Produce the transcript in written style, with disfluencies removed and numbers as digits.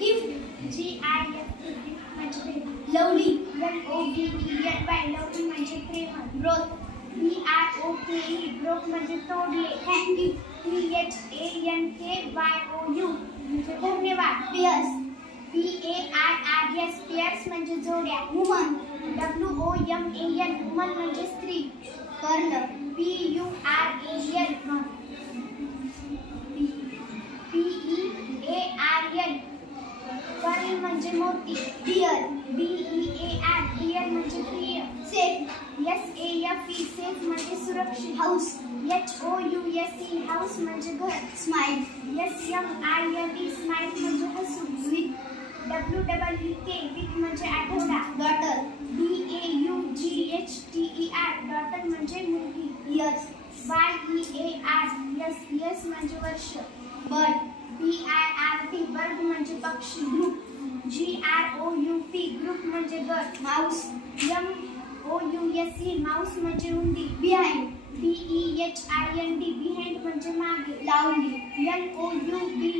Gift GIFT gift म्हणजे भेट. Lovely LOVELY lovely म्हणजे प्रेम. ब्रोक BROKE ब्रोक म्हणजे तोडले. थँक्यू THANKYOU म्हणजे धन्यवाद. पेयर्स PAIRS पेयर्स म्हणजे जोड्या. वुमन WOMAN वुमन म्हणजे स्त्री. कर्ल PURAL PEARL कर्ल म्हणजे मोती. डिअर DEAR म्हणजे प्रिय. सेफ SAFE सेफ म्हणजे सुरक्षित. हाऊस HOUSE हाऊस म्हणजे घर. स्माइल SMILE स्माइल म्हणजे हसू. वीक WWK वीक म्हणजे आठवडा. डॉटर DAUGHTER डॉटर म्हणजे मुलगी. इयर्स YEARS इयर्स म्हणजे वर्ष. बर्ड BIRD बर्ड म्हणजे पक्षी. ग्रुप GROUP ग्रुप म्हणजे गट. माऊस MOUSE माऊस म्हणजे उंदी. बिहाइंड BEHIND बिहाइंड म्हणजे मागे. लाऊडली LOUD